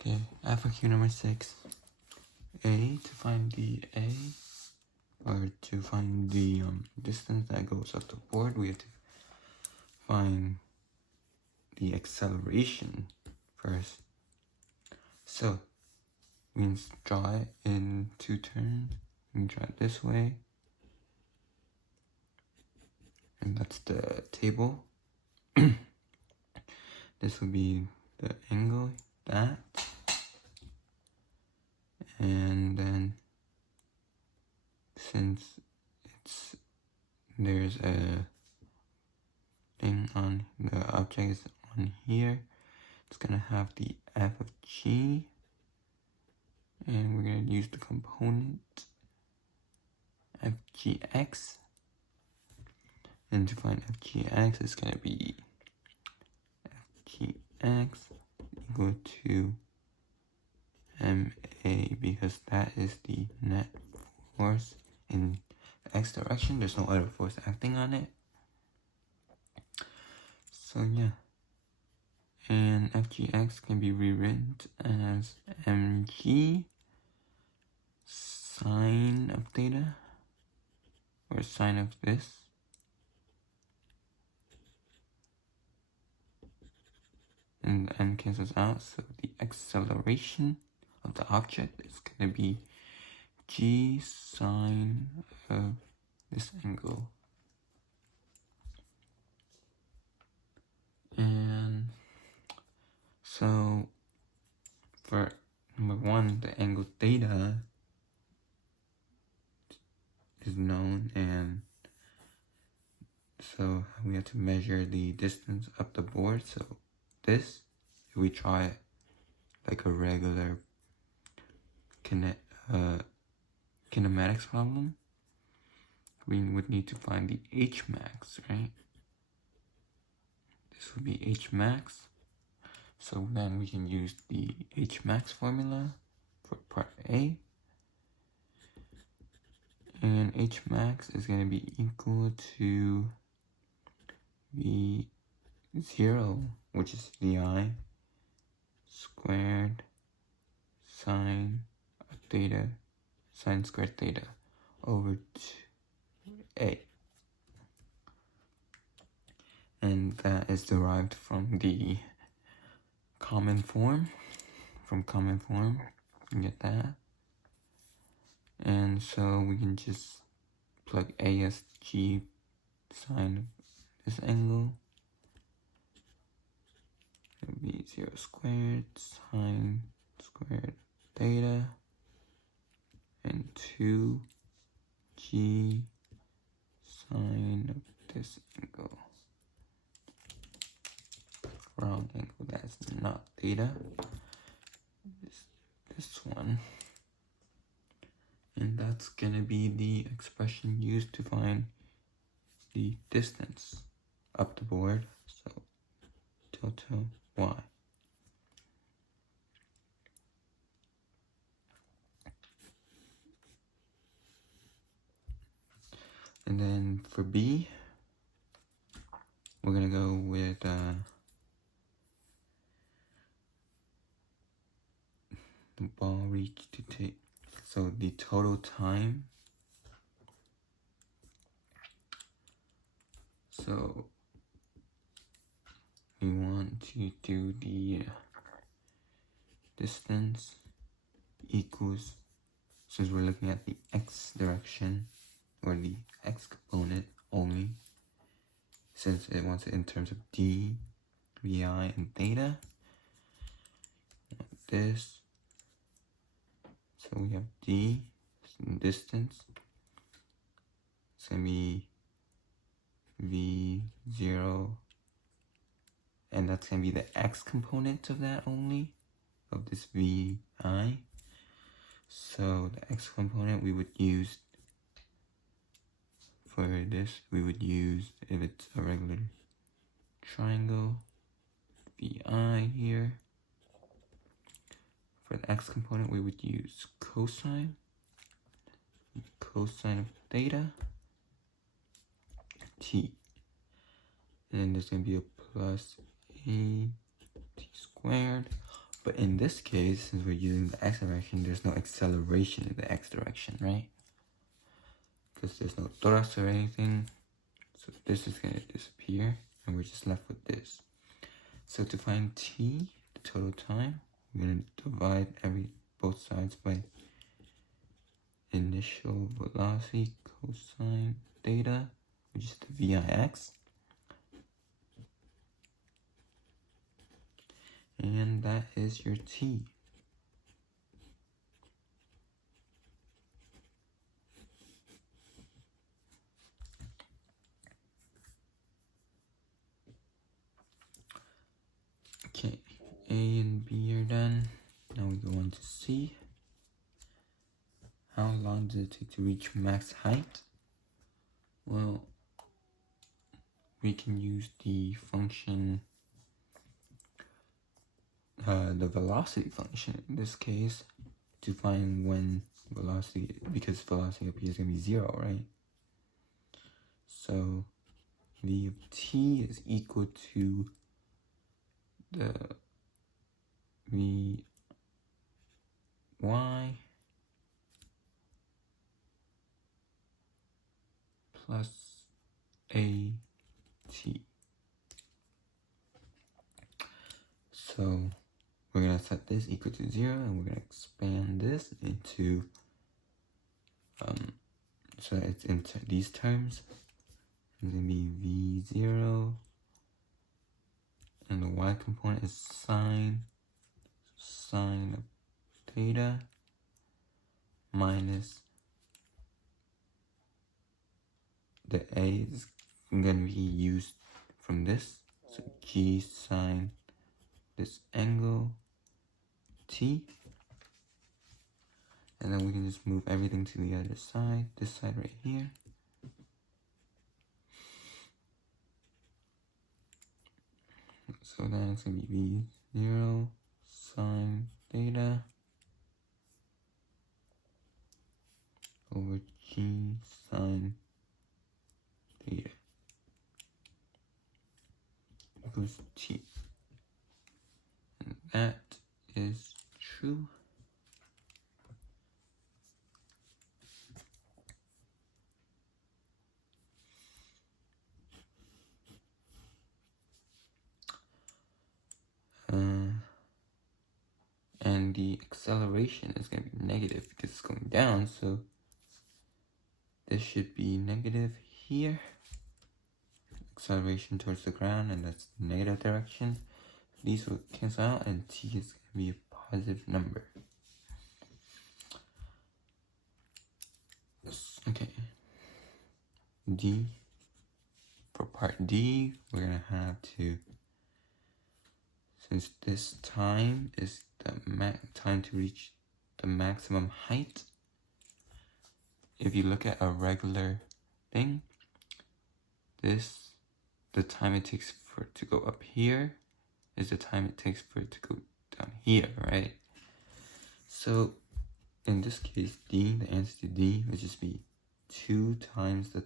Okay, FAQ number 6. To find the A, or to find the distance that goes up the board, we have to find the acceleration first. So, we can draw it in 2 turns. We can draw it this way. And that's the table. This would be the angle, that. And then, since there's a thing on the object is on here, it's gonna have the f of g, and we're gonna use the component fgx, and to find fgx it's gonna be fgx equal to ma, because that is the net force in the x direction. There's no other force acting on it. So yeah, and fgx can be rewritten as mg sine of theta, or sine of this, and the n cancels out, so the acceleration of the object is going to be g sine of this angle. And so for number 1, the angle theta is known, and so we have to measure the distance up the board. So this, if we try it like a regular kinematics problem, we would need to find the h max, right? This would be h max. So then we can use the h max formula for part A, and h max is going to be equal to v0, which is vi squared sine theta, sine squared theta over 2a, and that is derived from the common form. From common form, you get that. And so we can just plug a as g sine this angle. It would be 0 squared sine squared theta, and 2g sine of this angle. Wrong angle, that's not theta. This one. And that's gonna be the expression used to find the distance up the board. So delta y. And then for B, we're gonna go with the ball reach to take. So the total time. So we want to do the distance equals, since we're looking at the x direction, or the x component only, since it wants it in terms of d, vi, and theta, like this. So we have d, distance, it's going to be v0, and that's going to be the x component of that only, of this vi. So the x component we would use for this, we would use, if it's a regular triangle, vi here. For the x component, we would use cosine of theta, t. And then there's going to be a plus a t squared But in this case, since we're using the x direction, there's no acceleration in the x direction, right? Because there's no thrust or anything. So this is going to disappear, and we're just left with this. So to find t, the total time, we're going to divide both sides by initial velocity cosine theta, which is the VIX. And that is your t. Okay, A and B are done. Now we go on to C. How long does it take to reach max height? Well, we can use the function, the velocity function in this case, to find when velocity, because velocity up here is going to be 0, right? So v of t is equal to the v y plus a t. So we're going to set this equal to 0, and we're going to expand this into, so it's into these terms. It's going to be v0, and the y component is sine of theta minus the a is going to be used from this, so g sine this angle t, and then we can just move everything to the other side, this side right here. So then it's going to be v0 sine theta over g sine theta equals t. And that is true. And the acceleration is going to be negative because it's going down, so this should be negative here. Acceleration towards the ground, and that's the negative direction. These will cancel out, and t is going to be a positive number. Okay. D. For part D, we're going to have to, since this time is the time to reach the maximum height, if you look at a regular thing, the time it takes for it to go up here is the time it takes for it to go down here, right? So in this case, D, the answer to D would just be 2 times that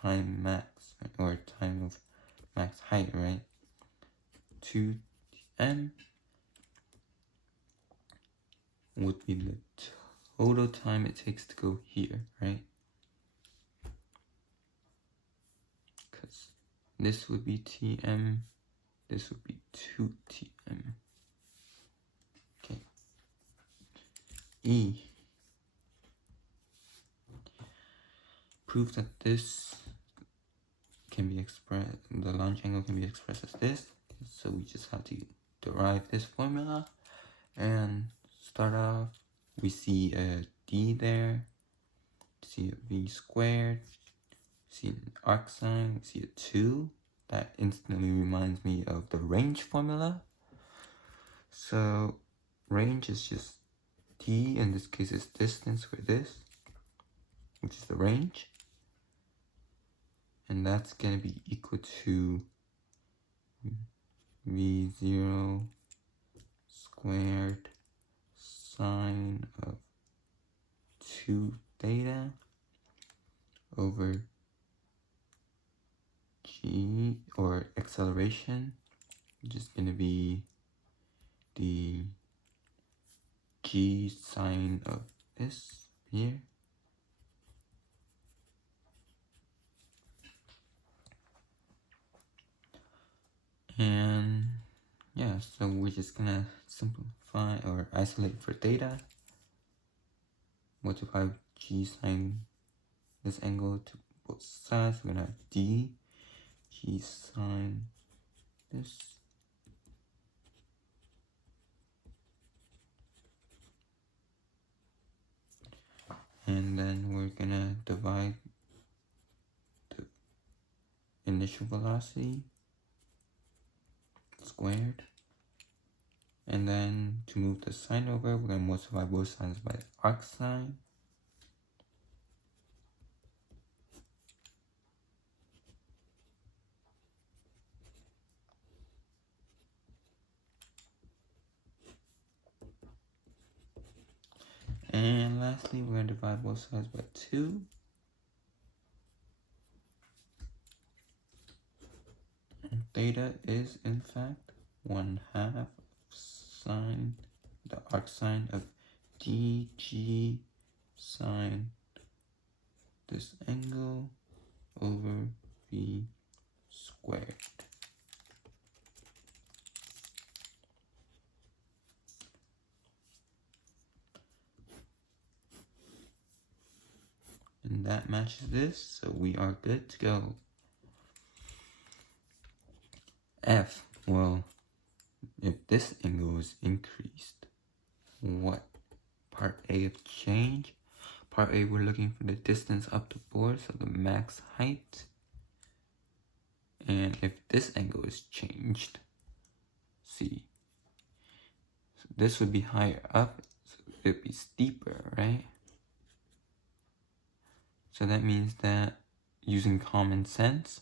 time max, or time of max height, right? 2m would be the total time it takes to go here, right? Because this would be tm, this would be 2tm. Okay. E. Prove that this can be expressed, the launch angle can be expressed as this. So we just have to derive this formula and start off. We see a d there, see a v squared, see an arc sine, we see a 2. That instantly reminds me of the range formula. So range is just d, in this case is distance for this, which is the range. And that's going to be equal to v0 squared sine of 2 theta over g, or acceleration, which is going to be the g sine of this here. And yeah, so we're just gonna simplify or isolate for theta. Multiply g sine this angle to both sides. We're gonna have d g sine this. And then we're gonna divide the initial velocity squared. And then to move the sine over, we're gonna multiply both sides by the arc sine. And lastly, we're going to divide both sides by 2. And theta is, in fact, 1/2 sine, the arc sine of dg sine this angle over v squared. And that matches this, so we are good to go. F, well, if this angle is increased, what part A of change? Part A, we're looking for the distance up the board, so the max height. And if this angle is changed, C, so this would be higher up, so it'd be steeper, right? So that means that using common sense,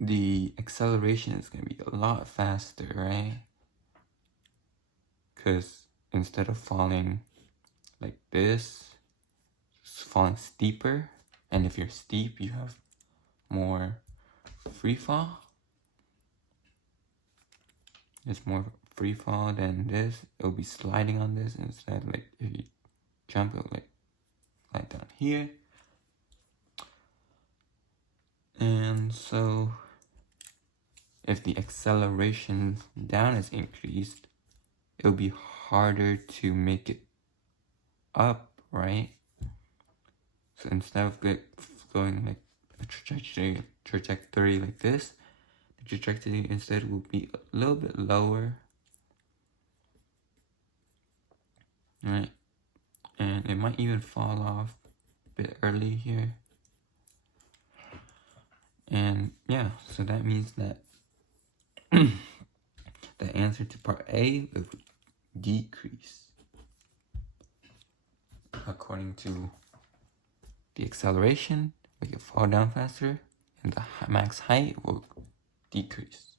the acceleration is going to be a lot faster, right? Because instead of falling like this, it's falling steeper. And if you're steep, you have more free fall. There's more free fall than this. It'll be sliding on this instead. Like if you jump, it'll like slide down here. And so if the acceleration down is increased, it'll be harder to make it up, right? So instead of going like a trajectory like this, the trajectory instead will be a little bit lower, right? And it might even fall off a bit early here. And yeah, so that means that the answer to part A would decrease according to the acceleration. We can fall down faster, and the max height will decrease.